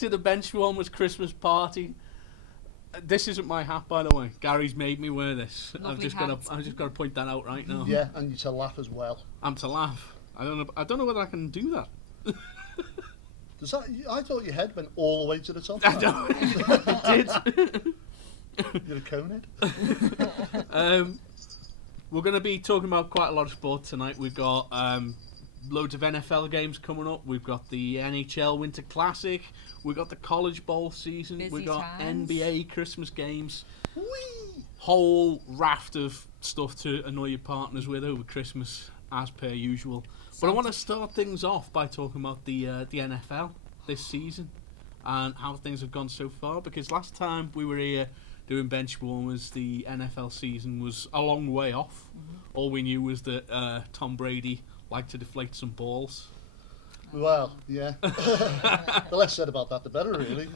to the Benchwarmers Christmas party. This isn't my hat, by the way. Gary's made me wear this. I've just got to point that out right now. Yeah, and you to laugh as well. I'm to laugh. I don't know whether I can do that. Does that? I thought your head went all the way to the top. I don't. It did. You're a conehead. We're going to be talking about quite a lot of sport tonight. We've got loads of NFL games coming up. We've got the NHL Winter Classic. We've got the College Bowl season. We've got NBA Christmas games. Whee! Whole raft of stuff to annoy your partners with over Christmas, as per usual. But I want to start things off by talking about the NFL this season and how things have gone so far. Because last time we were here doing Benchwarmers, the NFL season was a long way off. Mm-hmm. All we knew was that Tom Brady liked to deflate some balls. Well, yeah. The less said about that, the better, really.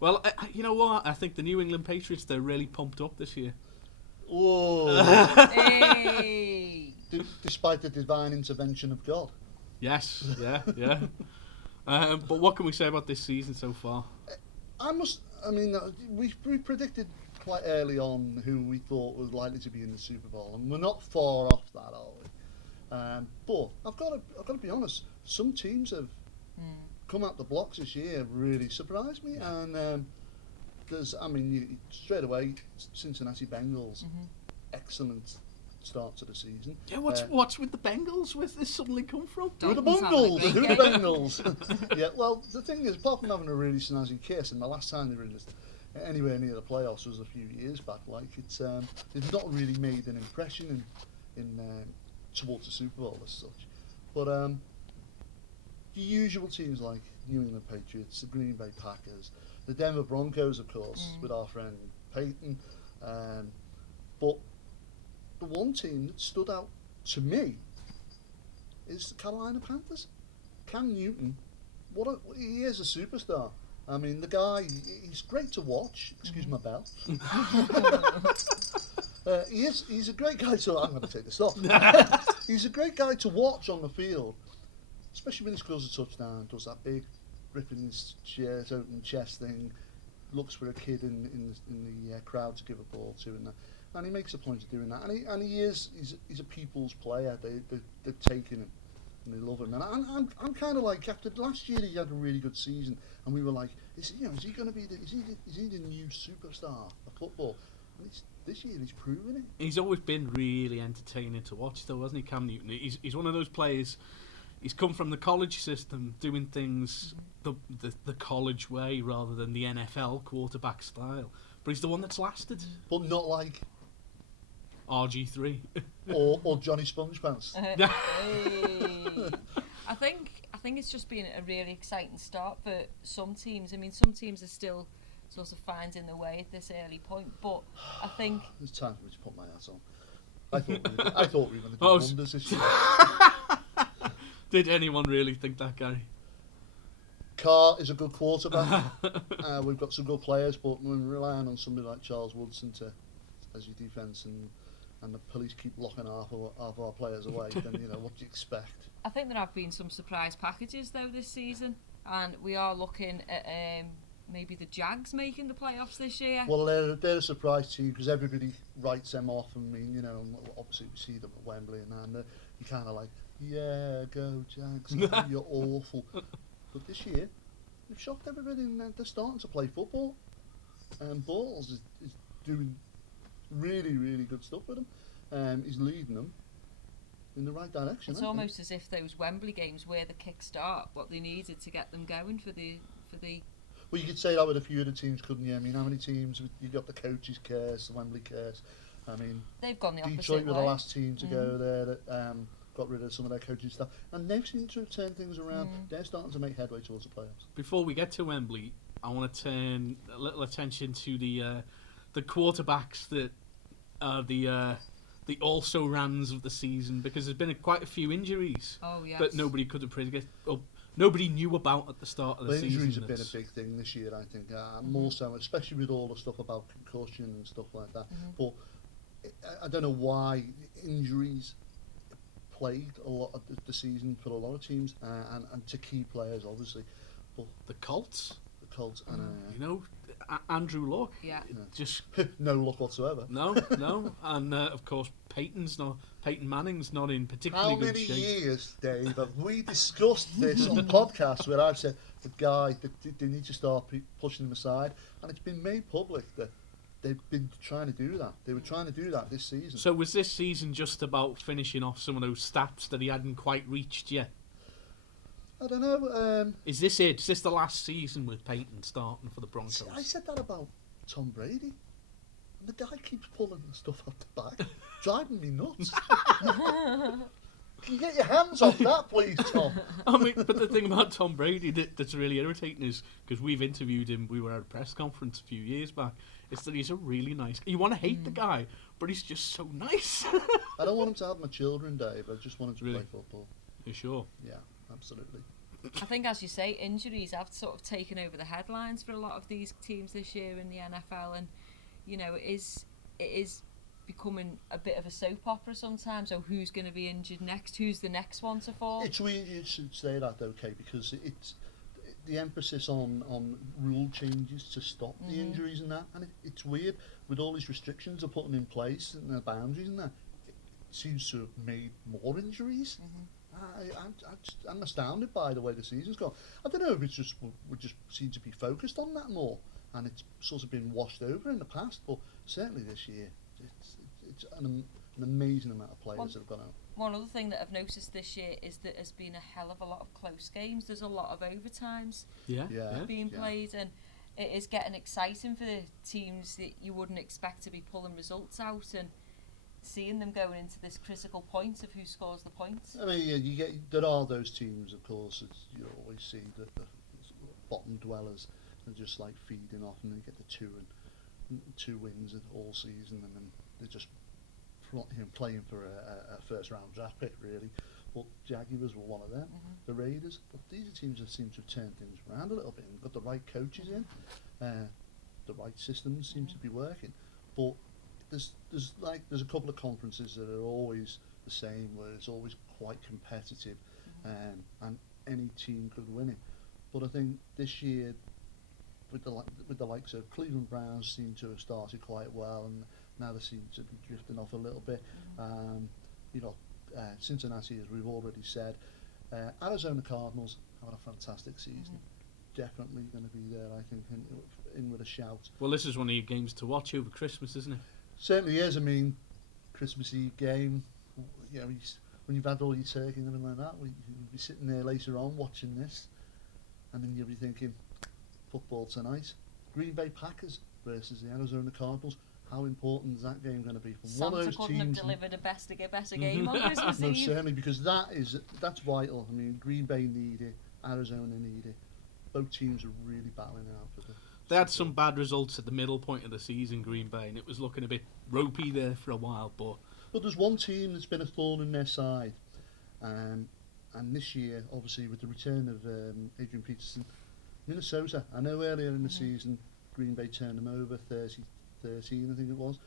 Well, you know what? I think the New England Patriots, they're really pumped up this year. Whoa. Hey. Despite the divine intervention of God. Yes, yeah. But what can we say about this season so far? We predicted quite early on who we thought was likely to be in the Super Bowl, and we're not far off that, are we? But I've got to be honest. Some teams have come out the blocks this year, really surprised me, and straight away, Cincinnati Bengals, excellent start to the season. Yeah, what's with the Bengals? Where's this suddenly come from? Who are the Bengals? Who are the Bengals? Yeah, well, the thing is, apart from having a really snazzy kiss, and the last time they were in anywhere near the playoffs was a few years back. Like they've not really made an impression in towards the Super Bowl as such. But the usual teams like New England Patriots, the Green Bay Packers, the Denver Broncos, of course, with our friend Peyton. But the one team that stood out to me is the Carolina Panthers. Cam Newton, he is a superstar. I mean, the guy, he's great to watch. Excuse my bell. He's a great guy to... I'm going to take this off. He's a great guy to watch on the field, especially when he scores a touchdown, does that big ripping his shirt open chest thing, looks for a kid in the crowd to give a ball to, and he makes a point of doing that. And he's a people's player. They've taken him and they love him. And I'm kind of like, after last year he had a really good season, and we were like, is he going to be is he the new superstar of football? And this year he's proven it. He's always been really entertaining to watch, though, hasn't he, Cam Newton? He's one of those players. He's come from the college system, doing things the college way rather than the NFL quarterback style. But he's the one that's lasted. But not like RG3 or Johnny Spongepants. I think it's just been a really exciting start for some teams. I mean, some teams are still sort of finding their way at this early point, but I think it's time for me to put my hat on. I thought we were going to do wonders this year. Did anyone really think that, Gary? Carr is a good quarterback. We've got some good players, but we're relying on somebody like Charles Woodson as your defence, and the police keep locking half of our players away. Then what do you expect? I think there have been some surprise packages though this season, and we are looking at maybe the Jags making the playoffs this year. Well, they're a surprise team because everybody writes them off. I mean, obviously we see them at Wembley, and you kind of like, yeah, go Jags, you're awful. But this year, they've shocked everybody, and they're starting to play football. And Balls is doing really, really good stuff with them. He's leading them in the right direction. It's almost as if those Wembley games were the kickstart, what they needed to get them going for the. Well, you could say that with a few of the teams, couldn't you? I mean, how many teams? You got the coaches' curse, the Wembley curse. I mean, they've gone the opposite Detroit were way. the last team to go there that got rid of some of their coaching staff, and they've seemed to have turned things around. They're starting to make headway towards the playoffs. Before we get to Wembley, I want to turn a little attention to the quarterbacks that are the also-rans of the season, because there's been quite a few injuries that nobody could have predicted. Nobody knew about at the start of the season. Injuries have been a big thing this year, I think, more so, especially with all the stuff about concussion and stuff like that. But I don't know why injuries plagued a lot of the season for a lot of teams, and to key players, obviously. But the Colts. The difficult. And You know, Andrew Luck. Yeah. Just no luck whatsoever. no. And of course, Peyton Manning's not in particularly How good many shape. years, Dave, have we discussed this on podcasts where I've said the guy they need to start pushing him aside, and it's been made public that they've been trying to do that. They were trying to do that this season. So was this season just about finishing off some of those stats that he hadn't quite reached yet? I don't know. Is this it? Is this the last season with Peyton starting for the Broncos? See, I said that about Tom Brady. And the guy keeps pulling the stuff out the back, driving me nuts. Can you get your hands off that, please, Tom? I mean, but the thing about Tom Brady that's really irritating is, because we've interviewed him, we were at a press conference a few years back, is that he's a really nice... You want to hate the guy, but he's just so nice. I don't want him to have my children, Dave. I just want him to Really? play football. You sure? Yeah, absolutely. I think, as you say, injuries have sort of taken over the headlines for a lot of these teams this year in the NFL, and you know, it is becoming a bit of a soap opera sometimes. So who's going to be injured next? Who's the next one to fall? It's weird you should say that, okay, because it's the emphasis on rule changes to stop the injuries and that, and it's weird with all these restrictions they're putting in place and the boundaries and that. It seems to have made more injuries. I'm astounded by the way the season's gone. I don't know if it's just we just seem to be focused on that more, and it's sort of been washed over in the past. But certainly this year, it's an amazing amount of players that have gone out. One other thing that I've noticed this year is that there's been a hell of a lot of close games. There's a lot of overtimes being played, and it is getting exciting for the teams that you wouldn't expect to be pulling results out and seeing them going into this critical point of who scores the points. I mean, there are those teams, of course, as you always see, that the bottom dwellers are just like feeding off, and they get the two wins all season, and then they're just playing for a first round draft pick, really. But Jaguars were one of them, the Raiders. But these are teams that seem to have turned things around a little bit and got the right coaches in, the right systems seem to be working. But there's a couple of conferences that are always the same, where it's always quite competitive, and any team could win it. But I think this year, with the likes of Cleveland Browns, seem to have started quite well, and now they seem to be drifting off a little bit. Cincinnati, as we've already said, Arizona Cardinals having a fantastic season. Definitely going to be there, I think, in with a shout. Well, this is one of your games to watch over Christmas, isn't it? Certainly is. I mean, Christmas Eve game, you know, when you've had all your turkey and everything like that, you'll be sitting there later on watching this, and then you'll be thinking, football tonight. Green Bay Packers versus the Arizona Cardinals. How important is that game going to be for Santa one of those couldn't teams? have delivered a better game on Christmas No, Eve. certainly, because that's vital. I mean, Green Bay need it, Arizona need it. Both teams are really battling out for it. They had some bad results at the middle point of the season, Green Bay, and it was looking a bit ropey there for a while. But there's one team that's been a thorn in their side, and this year, obviously, with the return of Adrian Peterson, Minnesota. I know earlier in the season, Green Bay turned them over 30-13, I think it was.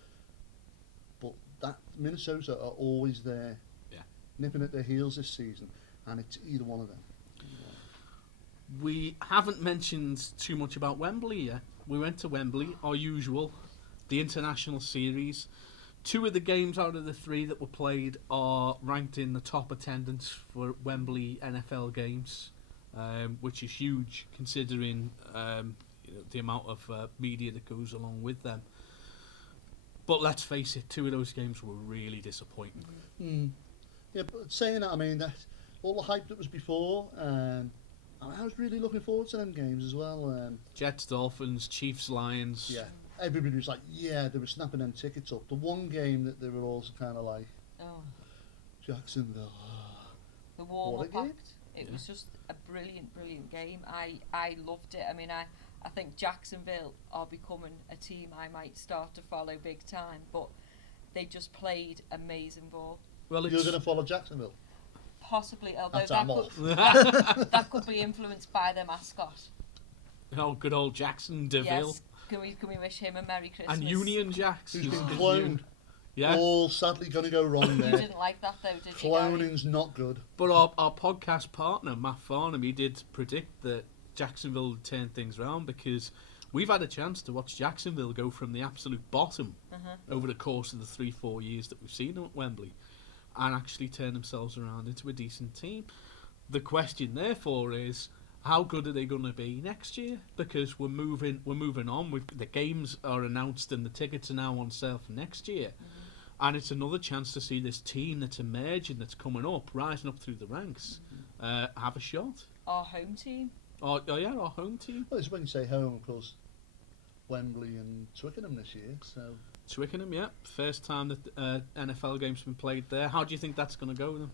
But that Minnesota are always there, nipping at their heels this season, and it's either one of them. We haven't mentioned too much about Wembley yet. We went to Wembley, our usual, the international series. 2 of the games out of the 3 that were played are ranked in the top attendance for Wembley NFL games, which is huge considering the amount of media that goes along with them. But let's face it, 2 of those games were really disappointing. Yeah, but saying that, I mean, that all the hype that was before, I was really looking forward to them games as well. Jets, Dolphins, Chiefs, Lions. Yeah, everybody was like, they were snapping them tickets up. The one game that they were also kind of like, Jacksonville. The warm-up act. It was just a brilliant game. I loved it. I mean, I think Jacksonville are becoming a team I might start to follow big time, but they just played amazing ball. Well, you're going to follow Jacksonville? Possibly, although that could be influenced by their mascot. Oh, good old Jackson DeVille. Yes. Can we wish him a Merry Christmas? And Union Jacks. Who's been cloned. Yeah. All sadly going to go wrong there. You didn't like that though, did you? Cloning's not good. But our podcast partner, Matt Farnham, he did predict that Jacksonville turn things around, because we've had a chance to watch Jacksonville go from the absolute bottom over the course of the 3-4 years that we've seen them at Wembley, and actually turn themselves around into a decent team. The question, therefore, is how good are they going to be next year? Because we're moving on. The games are announced and the tickets are now on sale for next year, and it's another chance to see this team that's emerging, that's coming up, rising up through the ranks, have a shot. Our home team. Oh yeah, our home team. Well, it's when you say home, of course, Wembley and Twickenham this year. So Twickenham, yeah, first time that NFL game's been played there. How do you think that's going to go with them?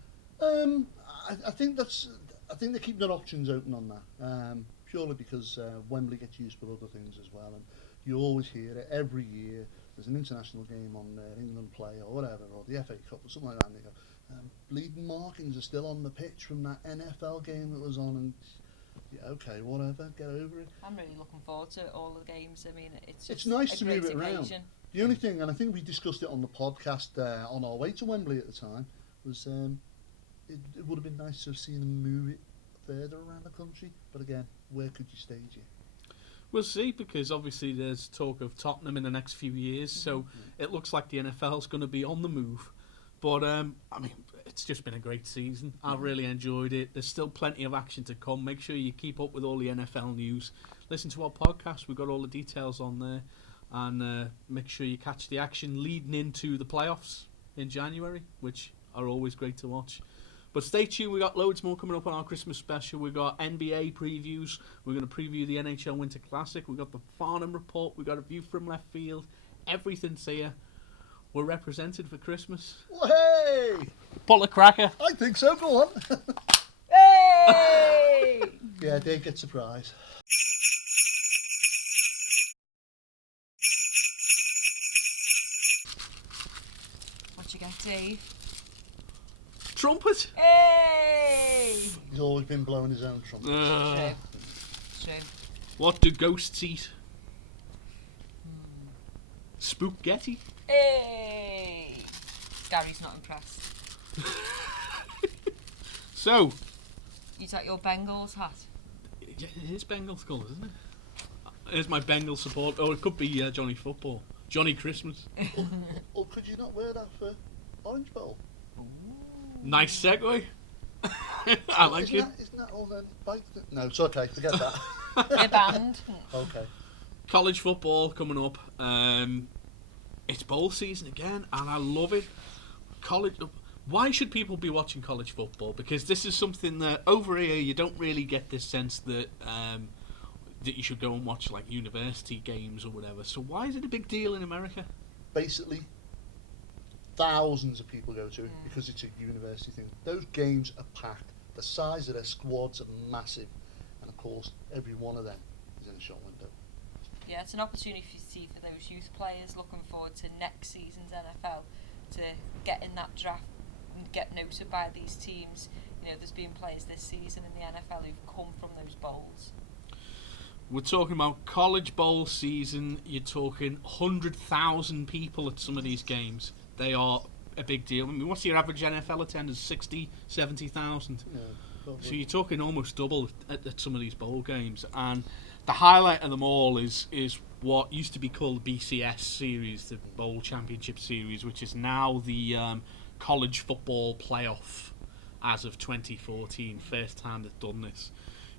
I think they keep their options open on that, purely because Wembley gets used for other things as well, and you always hear it every year. There's an international game on there, England play or whatever, or the FA Cup or something like that, and they go, bleeding markings are still on the pitch from that NFL game that was on, and yeah, okay, whatever, get over it. I'm really looking forward to all the games. I mean, it's nice to move it around. The only thing, and I think we discussed it on the podcast on our way to Wembley at the time, was it would have been nice to have seen them move it further around the country, but again, where could you stage it? We'll see, because obviously there's talk of Tottenham in the next few years, so it looks like the NFL's going to be on the move. But, I mean, it's just been a great season. I've really enjoyed it. There's still plenty of action to come. Make sure you keep up with all the NFL news. Listen to our podcast. We've got all the details on there. And make sure you catch the action leading into the playoffs in January, which are always great to watch. But stay tuned, we got loads more coming up on our Christmas special. We've got NBA previews, we're going to preview the NHL Winter Classic, we've got the Farnham Report, we've got a view from left field, everything's here. We're represented for Christmas. Well, hey! Pull a cracker. I think so, go on. Hey! Yeah, they get surprised. What you get, Dave? Trumpet. Hey! He's always been blowing his own trumpet. True. What do ghosts eat? Spooketti. Hey! Gary's not impressed. So. You got your Bengals hat? Yeah, it is Bengals colours, isn't it? Here's my Bengals support. Oh, it could be Johnny Football. Johnny Christmas. Or could you not wear that for Orange Bowl? Nice segue. I like it. Isn't that all then? No, it's okay. Forget that. You're banned. Okay. College football coming up. It's bowl season again, and I love it. Why should people be watching college football? Because this is something that over here you don't really get this sense that that you should go and watch like university games or whatever. So why is it a big deal in America? Basically, thousands of people go to it because it's a university thing. Those games are packed. The size of their squads are massive, and of course, every one of them is in a short window. Yeah, it's an opportunity for those youth players looking forward to next season's NFL to get in that draft and get noted by these teams. You know, there's been players this season in the NFL who've come from those bowls. We're talking about college bowl season. You're talking 100,000 people at some of these games. They are a big deal. I mean, what's your average NFL attendance? 60, 70,000? Yeah, so you're talking almost double at some of these bowl games. And the highlight of them all is what used to be called the BCS series, the Bowl Championship Series, which is now the college football playoff as of 2014. First time they've done this.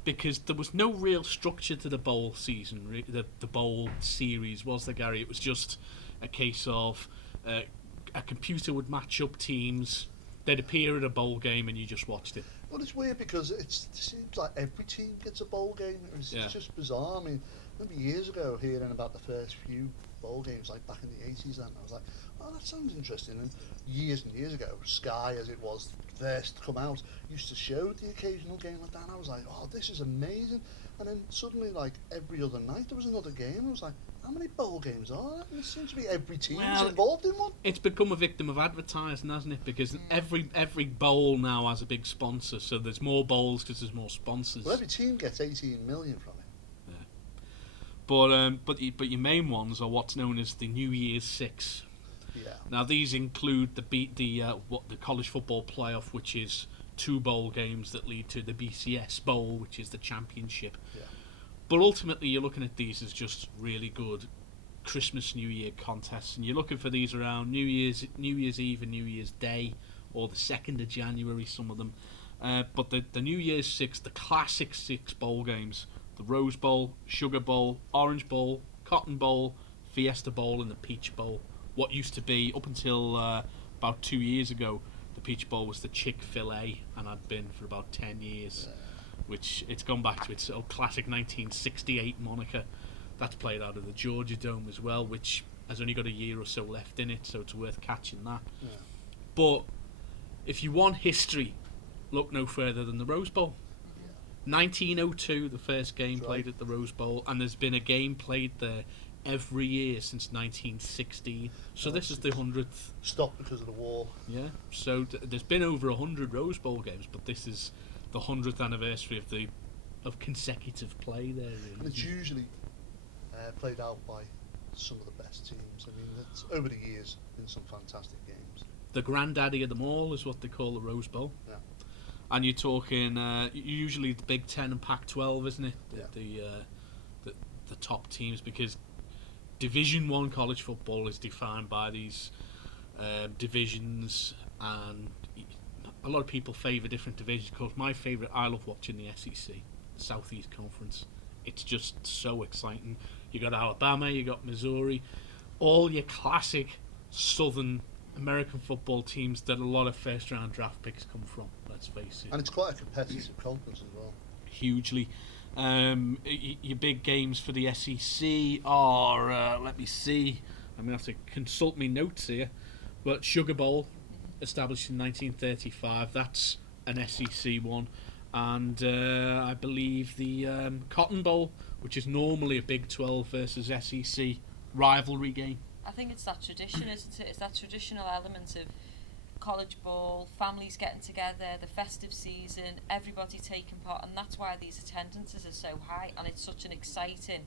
Because there was no real structure to the bowl season, the bowl series, was there, Gary? It was just a case of a computer would match up teams, they'd appear at a bowl game, and you just watched it. Well, it's weird because it seems like every team gets a bowl game. It's just bizarre. I mean, I remember years ago hearing about the first few bowl games, like back in the 80s, and I was like, oh, that sounds interesting. And years ago, Sky, as it was first to come out, used to show the occasional game like that, and I was like, oh, this is amazing. And then suddenly, like, every other night there was another game. I was like, how many bowl games are there? And it seems to be every team is involved in one. It's become a victim of advertising, hasn't it? Because every bowl now has a big sponsor, so there's more bowls because there's more sponsors. Well, every team gets 18 million from it. Yeah. But your main ones are what's known as the New Year's Six. Yeah. Now these include the college football playoff, which is 2 bowl games that lead to the BCS Bowl, which is the championship. Yeah. But ultimately, you're looking at these as just really good Christmas, New Year contests, and you're looking for these around New Year's Eve and New Year's Day, or the 2nd of January, some of them. But the New Year's 6, the classic 6 bowl games, the Rose Bowl, Sugar Bowl, Orange Bowl, Cotton Bowl, Fiesta Bowl, and the Peach Bowl. What used to be, up until about 2 years ago, the Peach Bowl was the Chick-fil-A, and had been for about 10 years, which it's gone back to its classic 1968 moniker. That's played out of the Georgia Dome as well, which has only got a year or so left in it, so it's worth catching that. Yeah. But if you want history, look no further than the Rose Bowl. 1902, the first game played at the Rose Bowl, and there's been a game played there every year since 1916. So this is the 100th. Stopped because of the war. Yeah. So there's been over 100 Rose Bowl games, but this is the 100th anniversary of consecutive play there. Really. And it's usually played out by some of the best teams. I mean, it's, over the years, been some fantastic games. The granddaddy of them all is what they call the Rose Bowl. Yeah. And you're talking usually the Big Ten and Pac-12, isn't it? The top teams, because Division 1 college football is defined by these divisions, and a lot of people favour different divisions. Because my favourite, I love watching the SEC, the Southeast Conference. It's just so exciting. You got Alabama, you got Missouri, all your classic Southern American football teams that a lot of first-round draft picks come from. Let's face it. And it's quite a competitive conference as well. Hugely. Your big games for the SEC are, let me see, I'm going to have to consult my notes here, but Sugar Bowl, established in 1935, that's an SEC one, and I believe the Cotton Bowl, which is normally a Big 12 versus SEC rivalry game. I think it's that tradition, isn't it? It's that traditional element of college ball, families getting together, the festive season, everybody taking part, and that's why these attendances are so high, and it's such an exciting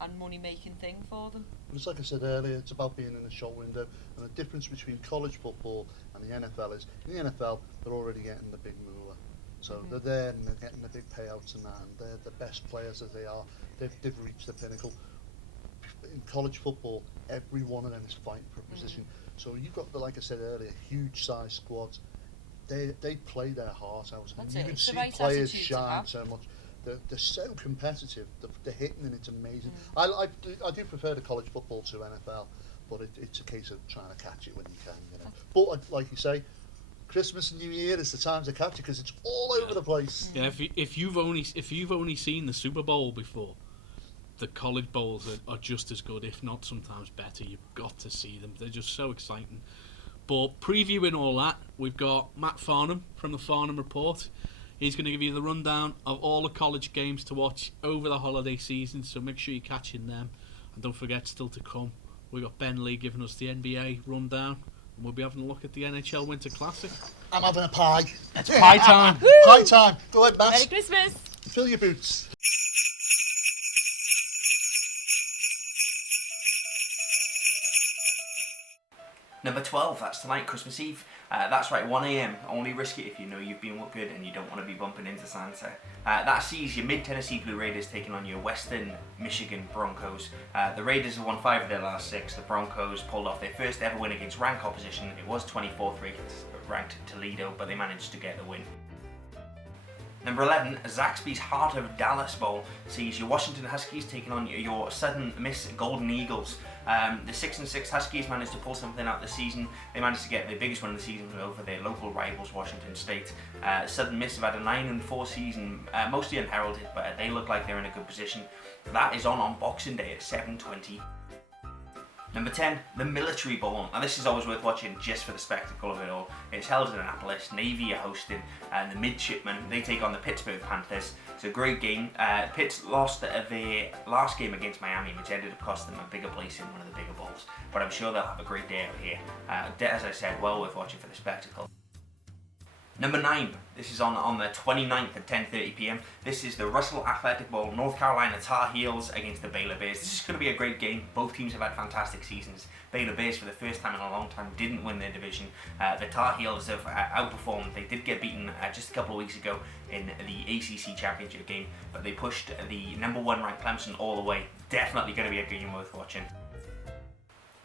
and money-making thing for them. It's like I said earlier, it's about being in a shop window, and the difference between college football and the NFL is, in the NFL, they're already getting the big moolah. So they're there and they're getting the big payouts and that, and they're the best players as they are. They've reached the pinnacle. In college football, every one of them is fighting for a position. So you've got, like I said earlier, huge size squads. They play their heart out. And you can see players shine so much. They're so competitive. They're hitting, and it's amazing. I do prefer the college football to NFL, but it's a case of trying to catch it when you can. You know. But like you say, Christmas and New Year is the time to catch it because it's all over the place. Yeah, if you've only seen the Super Bowl before, the college bowls are just as good, if not sometimes better. You've got to see them. They're just so exciting. But previewing all that, we've got Matt Farnham from the Farnham Report. He's going to give you the rundown of all the college games to watch over the holiday season, so make sure you're catching them. And don't forget, still to come, we've got Ben Lee giving us the NBA rundown, and we'll be having a look at the NHL Winter Classic. I'm having a pie. It's pie time. Pie time. Go ahead, Bass. Merry Christmas. Fill your boots. Number 12, that's tonight, Christmas Eve. That's right, 1 AM. Only risk it if you know you've been good and you don't want to be bumping into Santa. That sees your Mid-Tennessee Blue Raiders taking on your Western Michigan Broncos. The Raiders have won 5 of their last 6. The Broncos pulled off their first ever win against ranked opposition. It was 24th ranked Toledo, but they managed to get the win. Number 11, Zaxby's Heart of Dallas Bowl sees your Washington Huskies taking on your Southern Miss Golden Eagles. The 6-6 Huskies managed to pull something out this season. They managed to get the biggest win of the season over their local rivals, Washington State. Southern Miss have had a 9-4 season, mostly unheralded, but they look like they're in a good position. That is on Boxing Day at 7:20. Number 10, the Military Bowl. Now this is always worth watching just for the spectacle of it all. It's held in Annapolis, Navy are hosting, and the Midshipmen, they take on the Pittsburgh Panthers. It's a great game. Pitts lost their last game against Miami, which ended up costing them a bigger place in one of the bigger bowls. But I'm sure they'll have a great day out here. As I said, well worth watching for the spectacle. Number 9, this is on the 29th at 10:30 p.m. This is the Russell Athletic Bowl, North Carolina Tar Heels against the Baylor Bears. This is going to be a great game. Both teams have had fantastic seasons. Baylor Bears, for the first time in a long time, didn't win their division. The Tar Heels have outperformed. They did get beaten just a couple of weeks ago in the ACC Championship game, but they pushed the number 1 ranked Clemson all the way. Definitely going to be a game worth watching.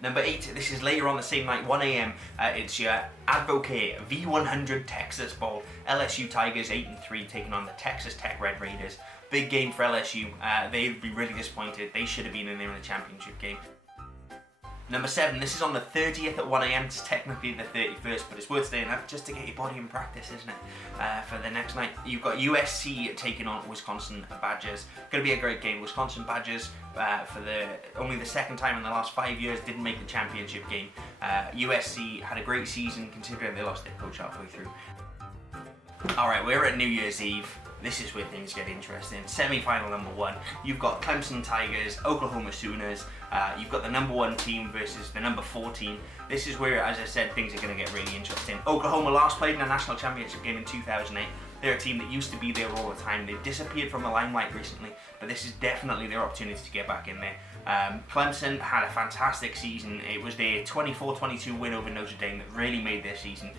Number 8, this is later on the same night, 1 a.m. It's your Advocate V100 Texas Bowl. LSU Tigers 8-3 taking on the Texas Tech Red Raiders. Big game for LSU. They'd be really disappointed. They should have been in there in the championship game. Number 7, this is on the 30th at 1 a.m. It's technically the 31st, but it's worth staying up just to get your body in practice, isn't it? For the next night, you've got USC taking on Wisconsin Badgers. Going to be a great game. Wisconsin Badgers, for only the second time in the last 5 years, didn't make the championship game. USC had a great season considering they lost their coach halfway through. Alright, we're at New Year's Eve. This is where things get interesting. Semi-final number 1. You've got Clemson Tigers, Oklahoma Sooners. You've got the number 1 team versus the number 4 team. This is where, as I said, things are going to get really interesting. Oklahoma last played in a national championship game in 2008. They're a team that used to be there all the time. They've disappeared from the limelight recently, but this is definitely their opportunity to get back in there. Clemson had a fantastic season. It was their 24-22 win over Notre Dame that really made their season.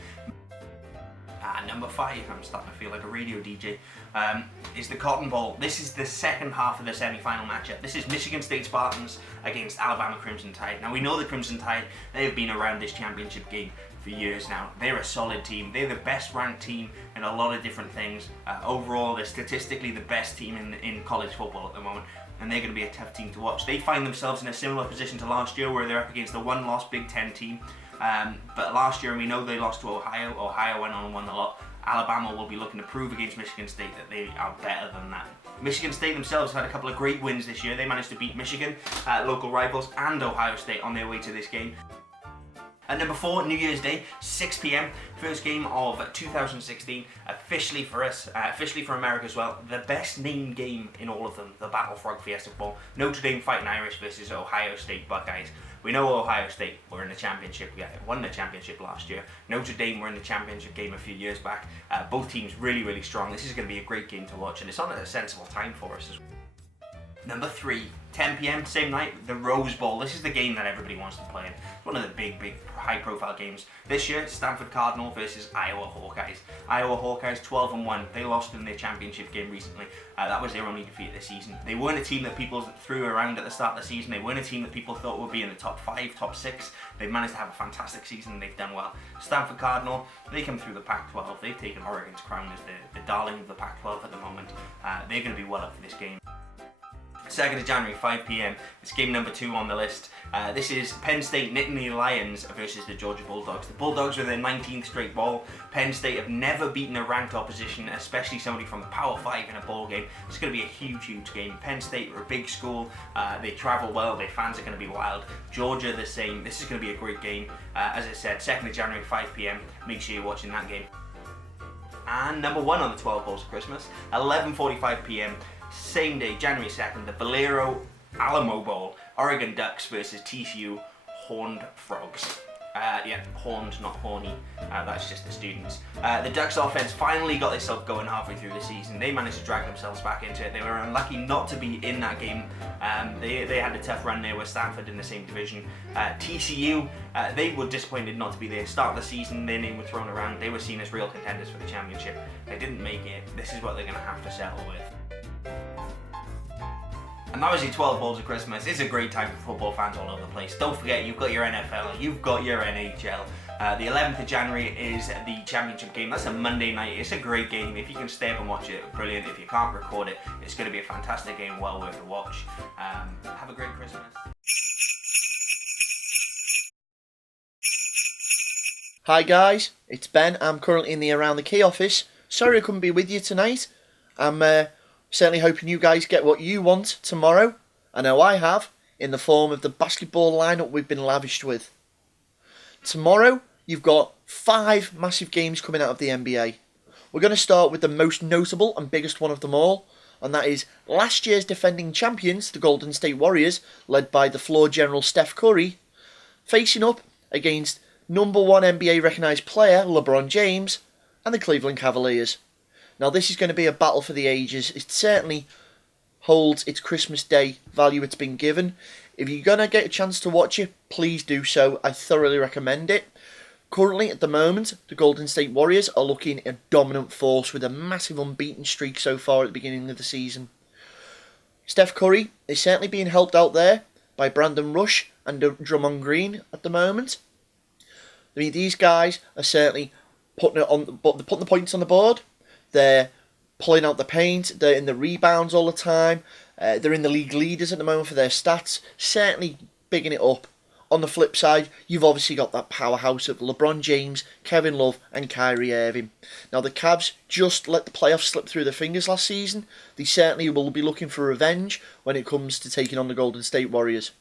Number 5, I'm starting to feel like a radio DJ, is the Cotton Bowl. This is the second half of the semi-final matchup. This is Michigan State Spartans against Alabama Crimson Tide. Now we know the Crimson Tide, they have been around this championship game for years now. They're a solid team. They're the best ranked team in a lot of different things. Overall, they're statistically the best team in college football at the moment, and they're going to be a tough team to watch. They find themselves in a similar position to last year where they're up against a one-loss Big Ten team. But last year, we know they lost to Ohio. Ohio went on and won a lot. Alabama will be looking to prove against Michigan State that they are better than that. Michigan State themselves have had a couple of great wins this year. They managed to beat Michigan, local rivals, and Ohio State on their way to this game. At number 4, New Year's Day, 6 p.m, first game of 2016, officially for us, officially for America as well, the best named game in all of them, the Battle Frog Fiesta Bowl. Notre Dame Fighting Irish versus Ohio State Buckeyes. We know Ohio State were in the championship, won the championship last year. Notre Dame were in the championship game a few years back. Both teams really, really strong. This is going to be a great game to watch, and it's on at a sensible time for us as well. Number 3, 10 p.m, same night, the Rose Bowl. This is the game that everybody wants to play in. It's one of the big, high-profile games. This year, Stanford Cardinal versus Iowa Hawkeyes. Iowa Hawkeyes 12-1. They lost in their championship game recently. That was their only defeat this season. They weren't a team that people threw around at the start of the season. They weren't a team that people thought would be in the top 5, top 6. They've managed to have a fantastic season. They've done well. Stanford Cardinal, they come through the Pac-12. They've taken Oregon's crown as the darling of the Pac-12 at the moment. They're going to be well up for this game. 2nd of January, 5 p.m, it's game number 2 on the list. This is Penn State Nittany Lions versus the Georgia Bulldogs. The Bulldogs are their 19th straight bowl. Penn State have never beaten a ranked opposition, especially somebody from the Power 5 in a bowl game. It's going to be a huge, huge game. Penn State are a big school. They travel well. Their fans are going to be wild. Georgia the same. This is going to be a great game. As I said, 2nd of January, 5 p.m. Make sure you're watching that game. And number 1 on the 12 Bowls of Christmas, 11:45 p.m. Same day, January 2nd, the Valero Alamo Bowl, Oregon Ducks versus TCU Horned Frogs. Horned, not horny. That's just the students. The Ducks offense finally got themselves going halfway through the season. They managed to drag themselves back into it. They were unlucky not to be in that game. They had a tough run there with Stanford in the same division. TCU, they were disappointed not to be there. Start of the season, their name was thrown around. They were seen as real contenders for the championship. They didn't make it. This is what they're going to have to settle with. And that was your 12 Bowls of Christmas. It's a great time for football fans all over the place. Don't forget, you've got your NFL, you've got your NHL. The 11th of January is the championship game. That's a Monday night. It's a great game. If you can stay up and watch it, brilliant. If you can't record it, it's going to be a fantastic game, well worth a watch. Have a great Christmas. Hi guys, it's Ben. I'm currently in the Around the Key office. Sorry I couldn't be with you tonight. I'm certainly hoping you guys get what you want tomorrow. I know I have, in the form of the basketball lineup we've been lavished with. Tomorrow, you've got 5 massive games coming out of the NBA. We're going to start with the most notable and biggest one of them all, and that is last year's defending champions, the Golden State Warriors, led by the floor general Steph Curry, facing up against number 1 NBA recognised player LeBron James and the Cleveland Cavaliers. Now this is going to be a battle for the ages. It certainly holds its Christmas Day value it's been given. If you're going to get a chance to watch it, please do so. I thoroughly recommend it. Currently, at the moment, the Golden State Warriors are looking a dominant force with a massive unbeaten streak so far at the beginning of the season. Steph Curry is certainly being helped out there by Brandon Rush and Drummond Green at the moment. I mean, these guys are certainly putting the points on the board. They're pulling out the paint. They're in the rebounds all the time. They're in the league leaders at the moment for their stats. Certainly bigging it up. On the flip side, you've obviously got that powerhouse of LeBron James, Kevin Love and Kyrie Irving. Now the Cavs just let the playoffs slip through their fingers last season. They certainly will be looking for revenge when it comes to taking on the Golden State Warriors.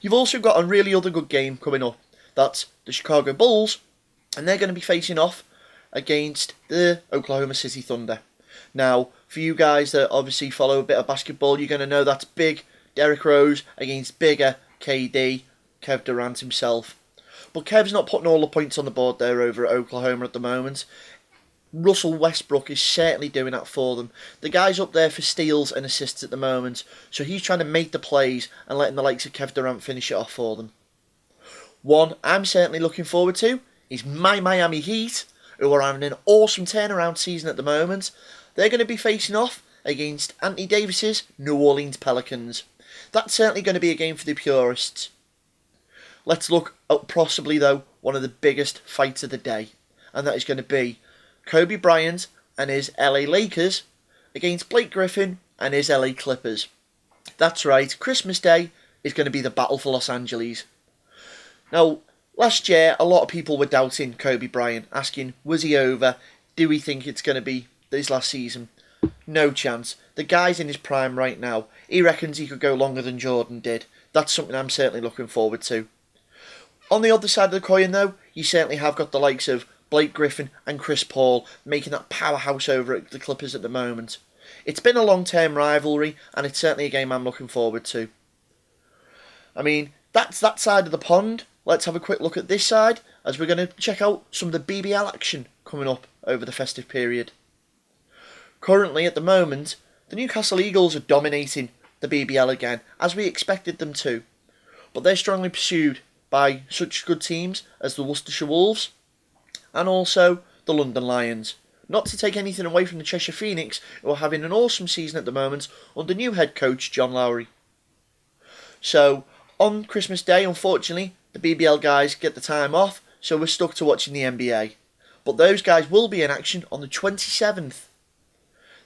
You've also got a really other good game coming up. That's the Chicago Bulls, and they're going to be facing off against the Oklahoma City Thunder. Now, for you guys that obviously follow a bit of basketball, you're going to know that's big Derrick Rose against bigger KD, Kev Durant himself. But Kev's not putting all the points on the board there over at Oklahoma at the moment. Russell Westbrook is certainly doing that for them. The guy's up there for steals and assists at the moment, so he's trying to make the plays and letting the likes of Kev Durant finish it off for them. One I'm certainly looking forward to is my Miami Heat, who are having an awesome turnaround season at the moment. They're going to be facing off against Anthony Davis's New Orleans Pelicans. That's certainly going to be a game for the purists. Let's look at possibly, though, one of the biggest fights of the day. And that is going to be Kobe Bryant and his LA Lakers against Blake Griffin and his LA Clippers. That's right, Christmas Day is going to be the battle for Los Angeles. Now, last year, a lot of people were doubting Kobe Bryant, asking, was he over? Do we think it's going to be his last season? No chance. The guy's in his prime right now. He reckons he could go longer than Jordan did. That's something I'm certainly looking forward to. On the other side of the coin, though, you certainly have got the likes of Blake Griffin and Chris Paul making that powerhouse over at the Clippers at the moment. It's been a long-term rivalry, and it's certainly a game I'm looking forward to. I mean, that's that side of the pond. Let's have a quick look at this side, as we're going to check out some of the BBL action coming up over the festive period. Currently, at the moment, the Newcastle Eagles are dominating the BBL again, as we expected them to. But they're strongly pursued by such good teams as the Worcestershire Wolves and also the London Lions. Not to take anything away from the Cheshire Phoenix, who are having an awesome season at the moment under new head coach John Lowry. So, on Christmas Day, unfortunately, the BBL guys get the time off, so we're stuck to watching the NBA. But those guys will be in action on the 27th.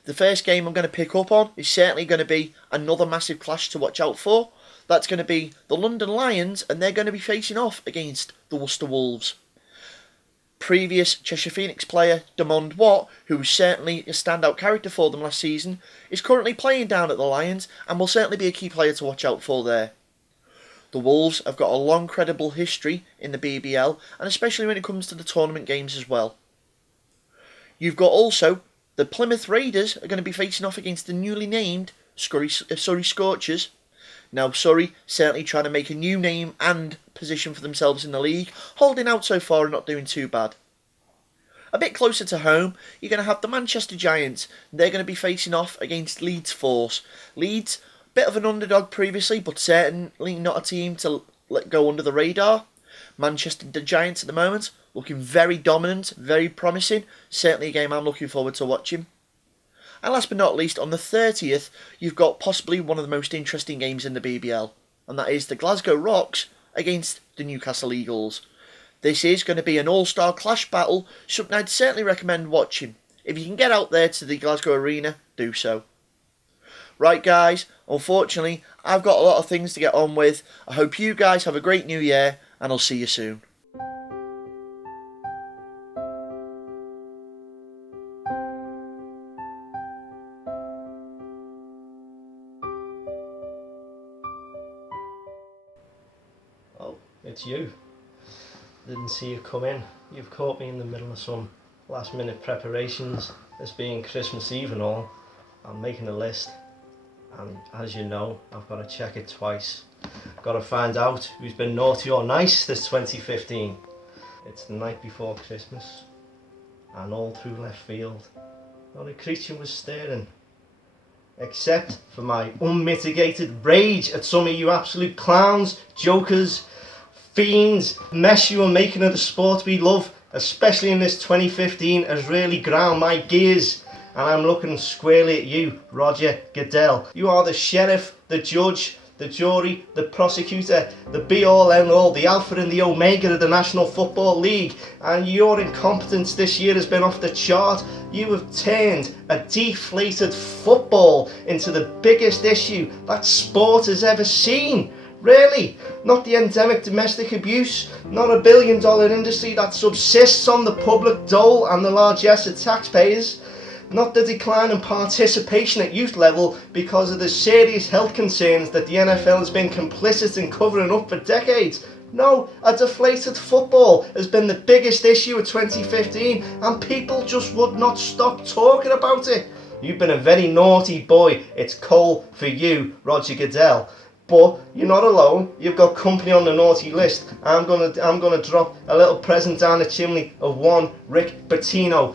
The first game I'm going to pick up on is certainly going to be another massive clash to watch out for. That's going to be the London Lions, and they're going to be facing off against the Worcester Wolves. Previous Cheshire Phoenix player Damond Watt, who was certainly a standout character for them last season, is currently playing down at the Lions and will certainly be a key player to watch out for there. The Wolves have got a long credible history in the BBL, and especially when it comes to the tournament games as well. You've got also the Plymouth Raiders are going to be facing off against the newly named Surrey Scorchers. Now, Surrey certainly trying to make a new name and position for themselves in the league, holding out so far and not doing too bad. A bit closer to home, you're going to have the Manchester Giants. They're going to be facing off against Leeds Force. Leeds, bit of an underdog previously, but certainly not a team to let go under the radar. Manchester Giants at the moment, looking very dominant, very promising. Certainly a game I'm looking forward to watching. And last but not least, on the 30th, you've got possibly one of the most interesting games in the BBL. And that is the Glasgow Rocks against the Newcastle Eagles. This is going to be an all-star clash battle, something I'd certainly recommend watching. If you can get out there to the Glasgow Arena, do so. Right guys, unfortunately, I've got a lot of things to get on with. I hope you guys have a great new year, and I'll see you soon. It's you. Didn't see you come in. You've caught me in the middle of some last minute preparations. This being Christmas Eve and all, I'm making a list, and as you know, I've got to check it twice. Got to find out who's been naughty or nice this 2015. It's the night before Christmas. and all through left field. Not a creature was stirring, except for my unmitigated rage at some of you absolute clowns, jokers, fiends. Mess you are making of the sport we love, especially in this 2015, has really ground my gears. And I'm looking squarely at you, Roger Goodell. You are the sheriff, the judge, the jury, the prosecutor, the be-all and all, the alpha and the omega of the National Football League. And your incompetence this year has been off the chart. You have turned a deflated football into the biggest issue that sport has ever seen. Really? Not the endemic domestic abuse, not a billion-dollar industry that subsists on the public dole and the largesse of taxpayers, not the decline in participation at youth level because of the serious health concerns that the NFL has been complicit in covering up for decades. No, a deflated football has been the biggest issue of 2015 and people just would not stop talking about it. You've been a very naughty boy. It's coal for you, Roger Goodell. But you're not alone. You've got company on the naughty list. I'm gonna drop a little present down the chimney of one Rick Pitino.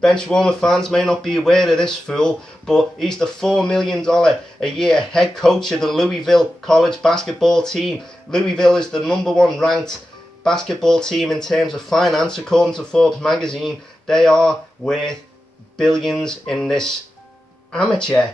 Benchwarmer fans may not be aware of this fool, but he's the $4 million a year head coach of the Louisville college basketball team. Louisville is the #1 ranked basketball team in terms of finance, according to Forbes magazine. They are worth billions in this amateur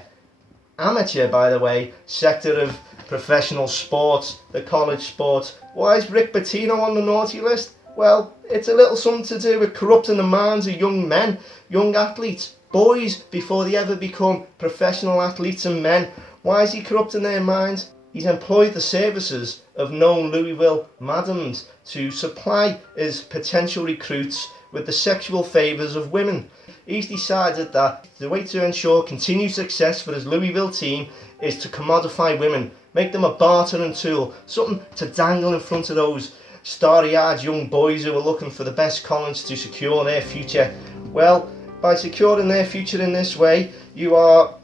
by the way, sector of professional sports, the college sports. Why is Rick Pitino on the naughty list? Well, it's a little something to do with corrupting the minds of young men, young athletes, boys before they ever become professional athletes and men. Why is he corrupting their minds? He's employed the services of known Louisville madams to supply his potential recruits with the sexual favours of women. He's decided that the way to ensure continued success for his Louisville team is to commodify women, make them a bartering tool, something to dangle in front of those starry-eyed young boys who are looking for the best college to secure their future. Well, by securing their future in this way, you are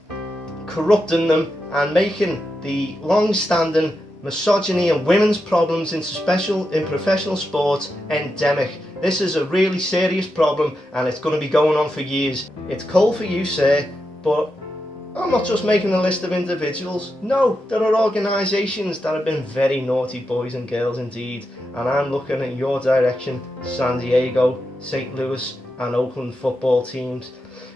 corrupting them and making the long-standing misogyny and women's problems in professional sports endemic. This is a really serious problem and it's going to be going on for years. It's cold for you, sir, but I'm not just making a list of individuals. No, there are organisations that have been very naughty boys and girls indeed, and I'm looking in your direction, San Diego, St. Louis and Oakland football teams.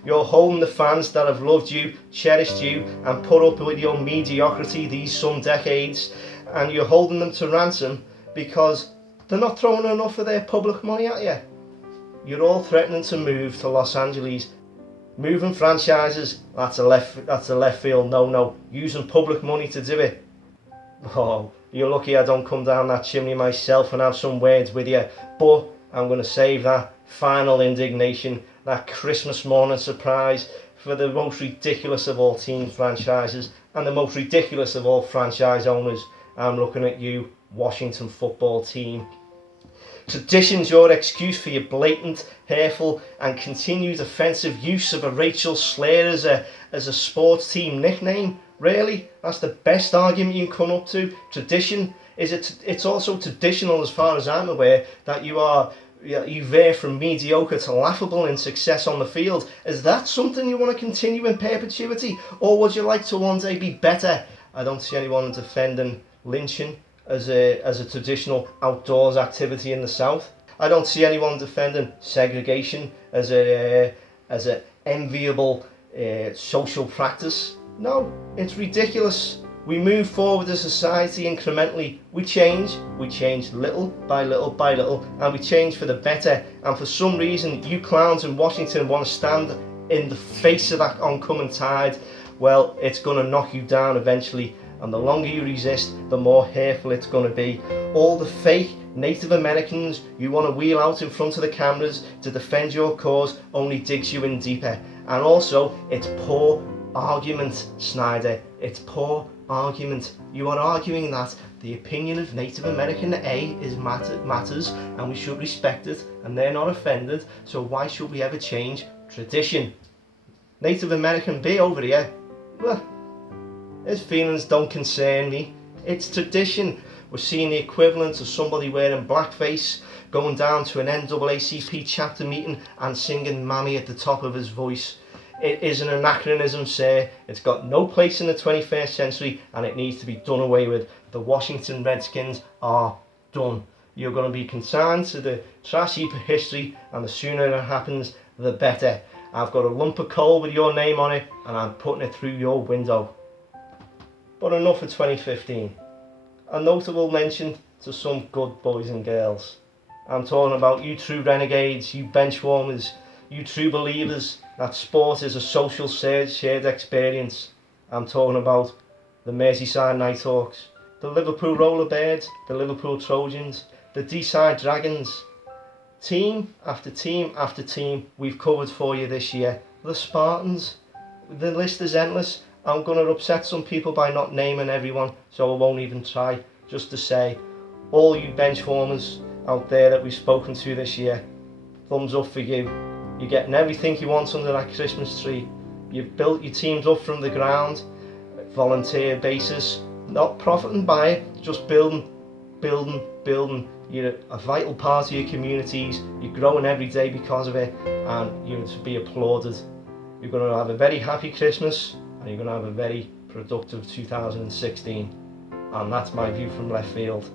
You're holding the fans that have loved you, cherished you and put up with your mediocrity these some decades, and you're holding them to ransom because they're not throwing enough of their public money at you. You're all threatening to move to Los Angeles. Moving franchises, that's a left field no. Using public money to do it. Oh, you're lucky I don't come down that chimney myself and have some words with you. But I'm going to save that final indignation, that Christmas morning surprise for the most ridiculous of all team franchises and the most ridiculous of all franchise owners. I'm looking at you, Washington football team. Tradition's your excuse for your blatant, hateful and continued offensive use of a Rachel Slayer as a sports team nickname. Really? That's the best argument you can come up to? Tradition? It's also traditional as far as I'm aware that you veer from mediocre to laughable in success on the field. Is that something you want to continue in perpetuity? Or would you like to one day be better? I don't see anyone defending lynching as a traditional outdoors activity in the South. I don't see anyone defending segregation as a enviable social practice. No, it's ridiculous. We move forward as a society incrementally. We change little by little by little, and we change for the better. And for some reason, you clowns in Washington want to stand in the face of that oncoming tide. Well, it's going to knock you down eventually. And the longer you resist, the more hateful it's going to be. All the fake Native Americans you want to wheel out in front of the cameras to defend your cause only digs you in deeper. And also, it's poor argument, Snyder. It's poor argument. You are arguing that the opinion of Native American A matters and we should respect it, and they're not offended, so why should we ever change tradition? Native American B over here, well, his feelings don't concern me. It's tradition. We're seeing the equivalent of somebody wearing blackface going down to an NAACP chapter meeting and singing Mammy at the top of his voice. It is an anachronism, sir. It's got no place in the 21st century and it needs to be done away with. The Washington Redskins are done. You're going to be consigned to the trash heap of history, and the sooner it happens, the better. I've got a lump of coal with your name on it and I'm putting it through your window. But enough of 2015. A notable mention to some good boys and girls. I'm talking about you true renegades, you benchwarmers, you true believers that sport is a social shared experience. I'm talking about the Merseyside Nighthawks, the Liverpool Rollerbirds, the Liverpool Trojans, the Deeside Dragons. Team after team after team we've covered for you this year. The Spartans, the list is endless. I'm going to upset some people by not naming everyone, so I won't even try. Just to say, all you benchwarmers out there that we've spoken to this year, thumbs up for you. You're getting everything you want under that Christmas tree. You've built your teams up from the ground, volunteer basis, not profiting by it, just building. You're a vital part of your communities. You're growing every day because of it, and you're to be applauded. You're going to have a very happy Christmas, and you're going to have a very productive 2016. And that's my view from left field.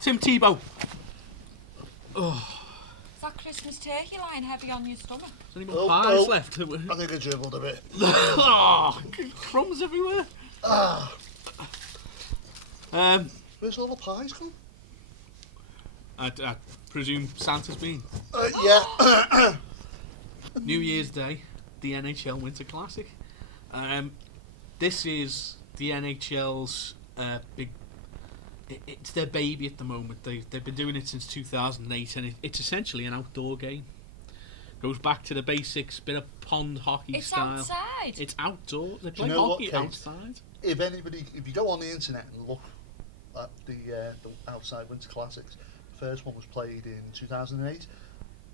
Tim Tebow. Oh. Is that Christmas turkey lying heavy on your stomach? Is there any more pies left? I think I dribbled a bit. Oh, crumbs everywhere. Where's all the pies come? I presume Santa's been. Yeah. New Year's Day, the NHL Winter Classic. This is the NHL's big. It's their baby at the moment. They've been doing it since 2008, and it's essentially an outdoor game. Goes back to the basics, bit of pond hockey style. It's outside. It's outdoor. They play hockey outside. If you go on the internet and look at the outside Winter Classics, the first one was played in 2008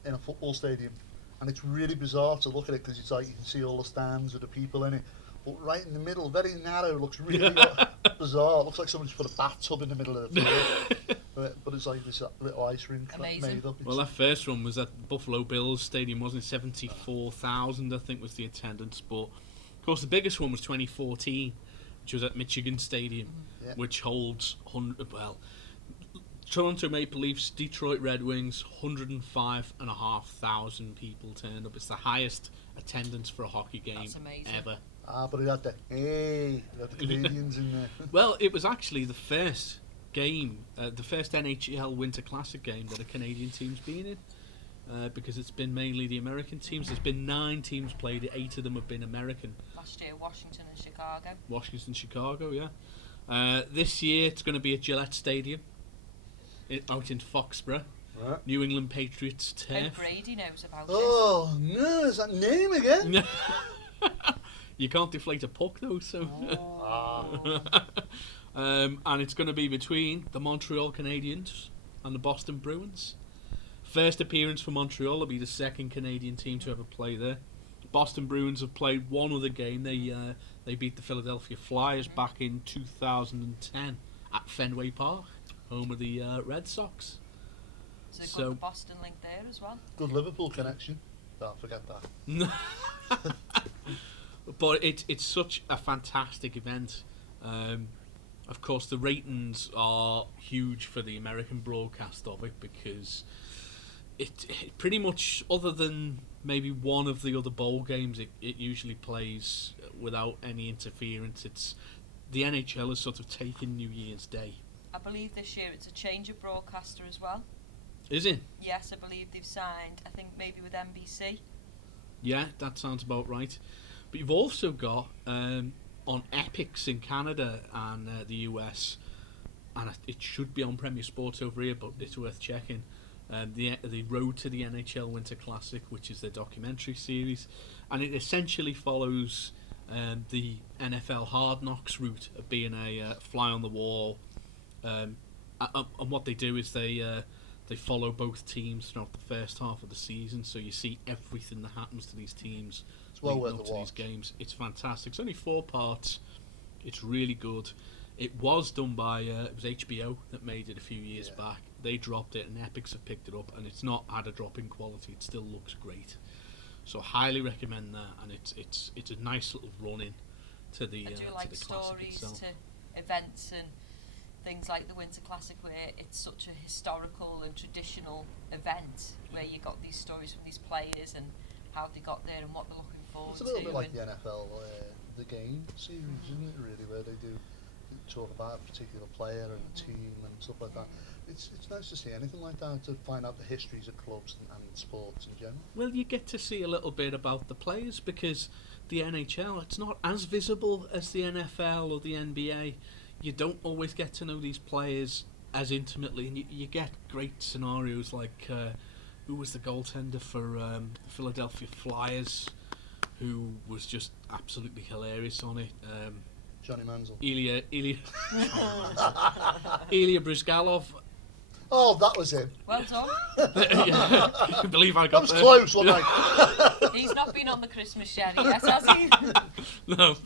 in a football stadium, and it's really bizarre to look at it because it's like you can see all the stands with the people in it. But right in the middle, very narrow, looks really bizarre. It looks like someone just put a bathtub in the middle of the field. but it's like this little ice rink made up. Well, that first one was at Buffalo Bills Stadium, wasn't it? 74,000, I think, was the attendance. But, of course, the biggest one was 2014, which was at Michigan Stadium, which holds, Toronto Maple Leafs, Detroit Red Wings, 105,500 people turned up. It's the highest attendance for a hockey game ever. But it had the Canadians in there. Well, it was actually the first game, the first NHL Winter Classic game that a Canadian team's been in, because it's been mainly the American teams. There's been 9 teams played, 8 of them have been American. Last year, Washington and Chicago. Chicago, yeah. This year, it's going to be at Gillette Stadium, out in Foxborough. Right. New England Patriots turf. Oh, Brady knows about Oh, no, is that name again? You can't deflate a puck though, so. And it's going to be between the Montreal Canadiens and the Boston Bruins. First appearance for Montreal will be the second Canadian team to ever play there. Boston Bruins have played one other game. They beat the Philadelphia Flyers back in 2010 at Fenway Park, home of the Red Sox. So got the Boston link there as well. Good Liverpool connection. Don't forget that. But it's such a fantastic event. Of course, the ratings are huge for the American broadcast of it because it pretty much, other than maybe one of the other bowl games, it usually plays without any interference. It's the NHL has sort of taken New Year's Day. I believe this year it's a change of broadcaster as well. Is it? Yes, I believe they've signed, I think maybe with NBC. Yeah, that sounds about right. But you've also got on Epix in Canada and the US, and it should be on Premier Sports over here, but it's worth checking. The Road to the NHL Winter Classic, which is their documentary series, and it essentially follows the NFL Hard Knocks route of being a fly on the wall. And what they do is they follow both teams throughout the first half of the season, so you see everything that happens to these teams leading up to these games. It's fantastic. It's only 4 parts. It's really good. It was done by it was HBO that made it a few years back. They dropped it, and Epix have picked it up, and it's not had a drop in quality. It still looks great. So highly recommend that, and it's a nice little run in to the I do to like the classic stories itself. to events and things like the Winter Classic, where it's such a historical and traditional event where you got these stories from these players and how they got there and what they're looking forward to. It's a little bit like the NFL, the game series, isn't it, really, where they do talk about a particular player and a team and stuff like that. It's nice to see anything like that, to find out the histories of clubs and sports in general. Well, you get to see a little bit about the players, because the NHL, it's not as visible as the NFL or the NBA. You don't always get to know these players as intimately, and you get great scenarios like who was the goaltender for Philadelphia Flyers, who was just absolutely hilarious on it. Johnny Manziel. Ilya Brizgalov. Oh, that was him. Well done. Yeah, I can believe I got that was close, wasn't I? He's not been on the Christmas sherry yet, has he? No.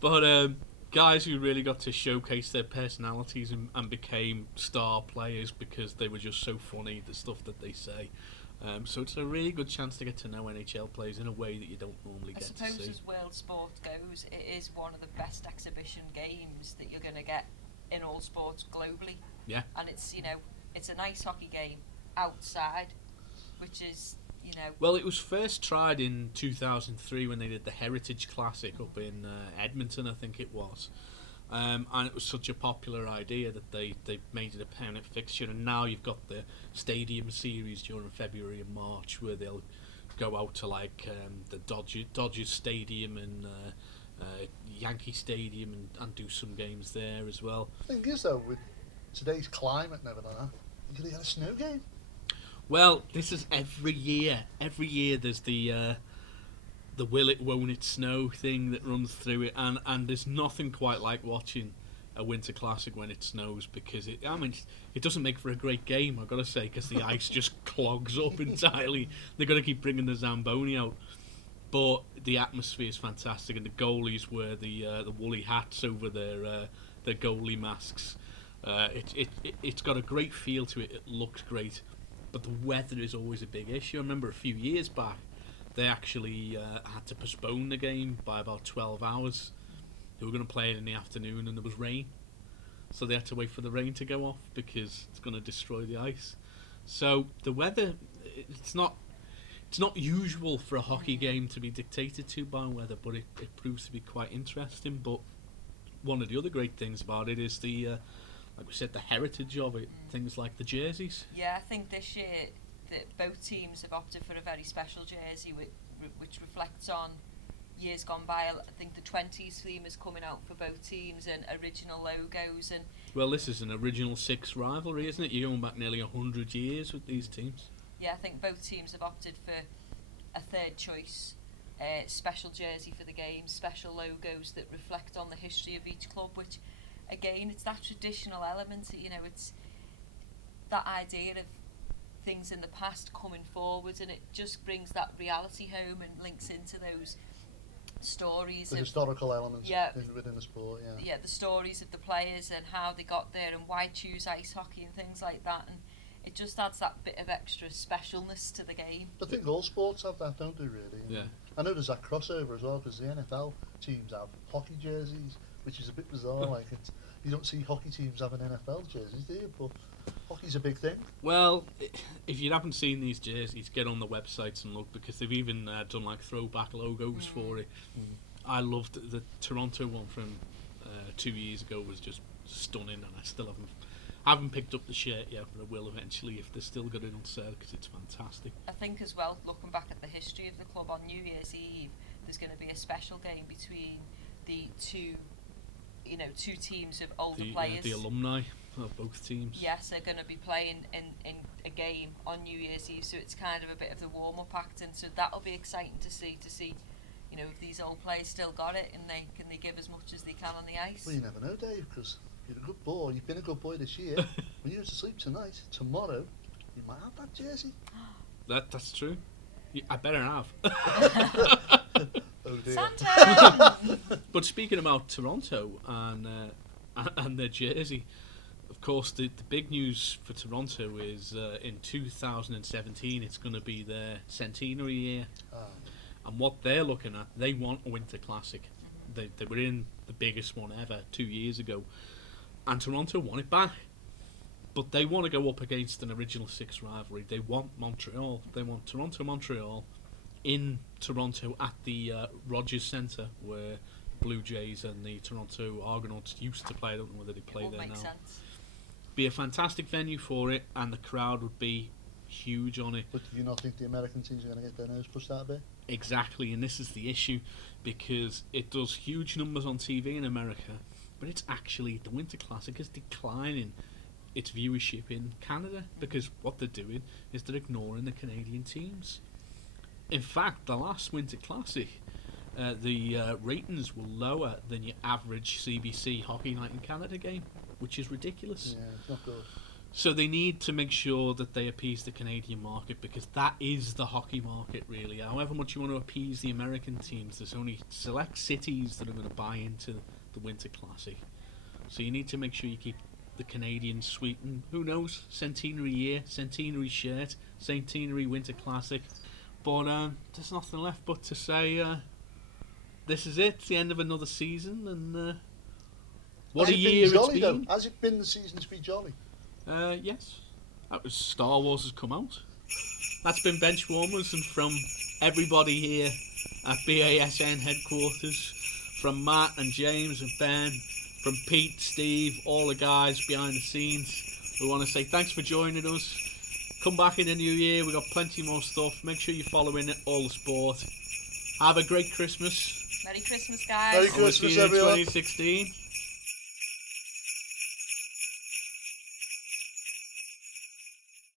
But guys who really got to showcase their personalities and became star players because they were just so funny, the stuff that they say. So it's a really good chance to get to know NHL players in a way that you don't normally get to see. I suppose as world sport goes, it is one of the best exhibition games that you're going to get in all sports globally. Yeah. And it's, it's a nice hockey game outside, which is, Well, it was first tried in 2003 when they did the Heritage Classic up in Edmonton, I think it was. And it was such a popular idea that they made it a permanent fixture, and now you've got the Stadium Series during February and March, where they'll go out to like the Dodgers Stadium and Yankee Stadium and do some games there as well. The thing is, though, with today's climate and everything like that, you could have a snow game. Well, this is every year. Every year there's the will it, won't it snow thing that runs through it, and there's nothing quite like watching a Winter Classic when it snows, because it doesn't make for a great game, I've got to say, because the ice just clogs up entirely. They've got to keep bringing the Zamboni out. But the atmosphere is fantastic, and the goalies wear the woolly hats over their goalie masks. It's got a great feel to it. It looks great, but the weather is always a big issue. I remember a few years back, they actually had to postpone the game by about 12 hours. They were going to play it in the afternoon, and there was rain, so they had to wait for the rain to go off because it's going to destroy the ice. So the weather, it's not usual for a hockey game to be dictated to by weather, but it proves to be quite interesting. But one of the other great things about it is the, like we said, the heritage of it. Things like the jerseys. Yeah, I think this year that both teams have opted for a very special jersey, which reflects on years gone by. I think the 20s theme is coming out for both teams, and original logos. And well, this is an original 6 rivalry, isn't it? You're going back nearly 100 years with these teams. Yeah, I think both teams have opted for a third choice, special jersey for the game, special logos that reflect on the history of each club, which, again, it's that traditional element, it's that idea of things in the past coming forward, and it just brings that reality home and links into those stories. The historical elements within the sport, Yeah, the stories of the players and how they got there and why choose ice hockey and things like that, and it just adds that bit of extra specialness to the game. I think all sports have that, don't they, really? Yeah. I know there's that crossover as well, because the NFL teams have hockey jerseys, which is a bit bizarre. You don't see hockey teams having NFL jerseys, do you? But hockey's a big thing. Well, if you haven't seen these jerseys, get on the websites and look, because they've even done like throwback logos for it. I loved the Toronto one from 2 years ago, was just stunning, and I still haven't picked up the shirt yet, but I will eventually if they're still got it on sale, because it's fantastic. I think as well, looking back at the history of the club, on New Year's Eve there's going to be a special game between the two teams of older players. The alumni of both teams. Yes, they're going to be playing in a game on New Year's Eve, so it's kind of a bit of the warm-up act, and so that'll be exciting to see you know, if these old players still got it and can they give as much as they can on the ice. Well, you never know, Dave, because you're a good boy. You've been a good boy this year. When you're asleep tonight, tomorrow, you might have that jersey. That's true. I better have. Oh dear. Santa! But speaking about Toronto and their jersey, of course, the big news for Toronto is in 2017 it's going to be their centenary year. And what they're looking at, they want a Winter Classic. They were in the biggest one ever 2 years ago, and Toronto want it back. But they want to go up against an original six rivalry. They want Montreal. They want Toronto-Montreal in Toronto at the Rogers Centre, where Blue Jays and the Toronto Argonauts used to play. I don't know whether they play there now. Sense. Be a fantastic venue for it, and the crowd would be huge on it. But do you not think the American teams are going to get their nose pushed out a bit? Exactly, and this is the issue, because it does huge numbers on TV in America, but it's actually, the Winter Classic is declining its viewership in Canada, because what they're doing is they're ignoring the Canadian teams. In fact, the last Winter Classic, the ratings were lower than your average CBC Hockey Night in Canada game, which is ridiculous. Yeah, it's not good. So they need to make sure that they appease the Canadian market, because that is the hockey market, really. However much you want to appease the American teams, there's only select cities that are going to buy into the Winter Classic. So you need to make sure you keep the Canadians sweet, and who knows, centenary year, centenary shirt, centenary Winter Classic. But there's nothing left but to say this is it, the end of another season, and what a year it's been. Has it been the season to be jolly? Yes. That was Star Wars has come out. That's been Benchwarmers, and from everybody here at BASN headquarters, from Matt and James and Ben, from Pete, Steve, all the guys behind the scenes, we want to say thanks for joining us. Come back in the new year, we've got plenty more stuff. Make sure you're following all the sport. Have a great Christmas. Merry Christmas, guys. Merry Christmas, everyone. 2016.